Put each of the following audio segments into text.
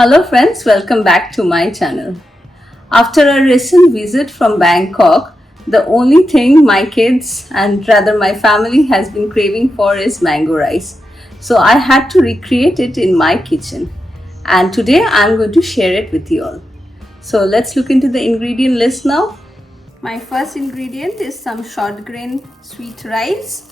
Hello friends, welcome back to my channel. After a recent visit from Bangkok, the only thing my kids and rather my family has been craving for is mango rice. So I had to recreate it in my kitchen. And today I'm going to share it with you all. So let's look into the ingredient list now. My first ingredient is some short grain sweet rice.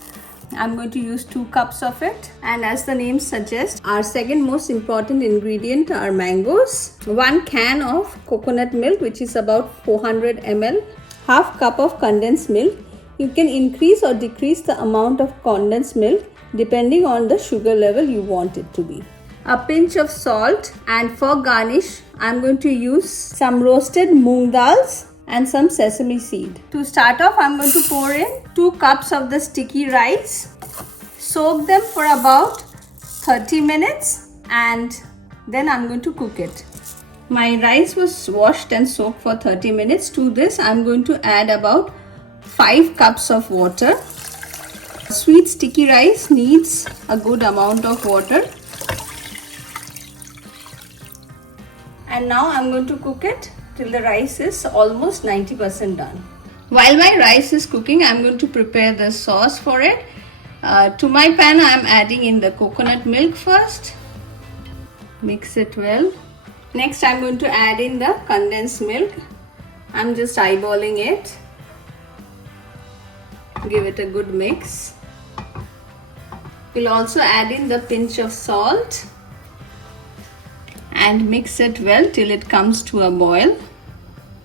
I'm going to use 2 cups of it, and as the name suggests, our second most important ingredient are mangoes, 1 can of coconut milk which is about 400 ml, half cup of condensed milk. You can increase or decrease the amount of condensed milk depending on the sugar level you want it to be. A pinch of salt, and for garnish I'm going to use some roasted mung dals and some sesame seed. To start off, I'm going to pour in 2 cups of the sticky rice, soak them for about 30 minutes and then I'm going to cook it. My rice was washed and soaked for 30 minutes. To this, I'm going to add about 5 cups of water. Sweet sticky rice needs a good amount of water. And now I'm going to cook it till the rice is almost 90% done. While my rice is cooking, I'm going to prepare the sauce for it. To my pan, I'm adding in the coconut milk first. Mix it well. Next, I'm going to add in the condensed milk. I'm just eyeballing it. Give it a good mix. We'll also add in the pinch of salt and mix it well till it comes to a boil.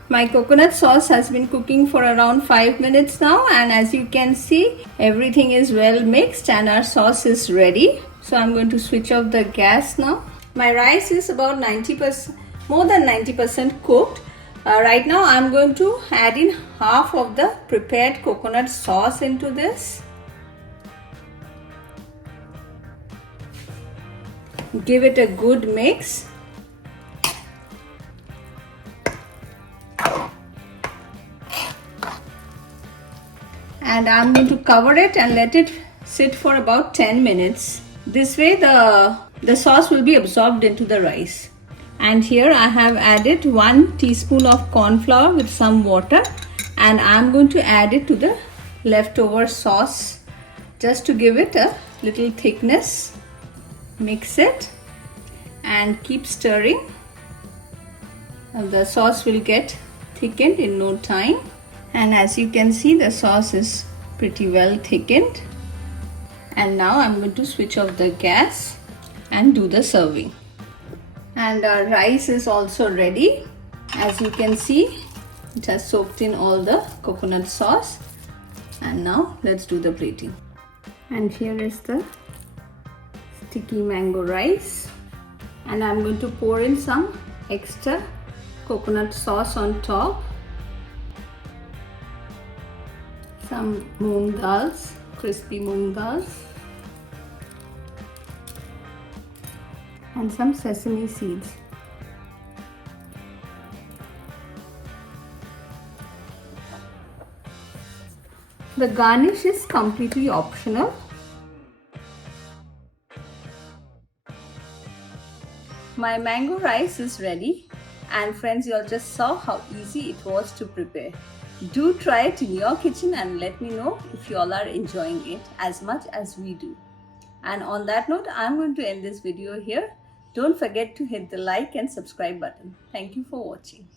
My coconut sauce has been cooking for around 5 minutes now, and as you can see, everything is well mixed and our sauce is ready. So I'm going to switch off the gas now. My rice is about 90%, more than 90% cooked. Right now I'm going to add in half of the prepared coconut sauce into this. Give it a good mix. And I'm going to cover it and let it sit for about 10 minutes. This way the sauce will be absorbed into the rice. And here I have added 1 teaspoon of corn flour with some water, and I'm going to add it to the leftover sauce just to give it a little thickness. Mix it and keep stirring. The sauce will get thickened in no time. And as you can see, the sauce is pretty well thickened. And now I'm going to switch off the gas and do the serving. And our rice is also ready. As you can see, it has soaked in all the coconut sauce. And now let's do the plating. And here is the sticky mango rice. And I'm going to pour in some extra coconut sauce on top. Some mung dals, crispy mung dals, and some sesame seeds. The garnish is completely optional. My mango rice is ready, and friends, you all just saw how easy it was to prepare. Do try it in your kitchen and let me know if you all are enjoying it as much as we do. And on that note, I'm going to end this video here. Don't forget to hit the like and subscribe button. Thank you for watching.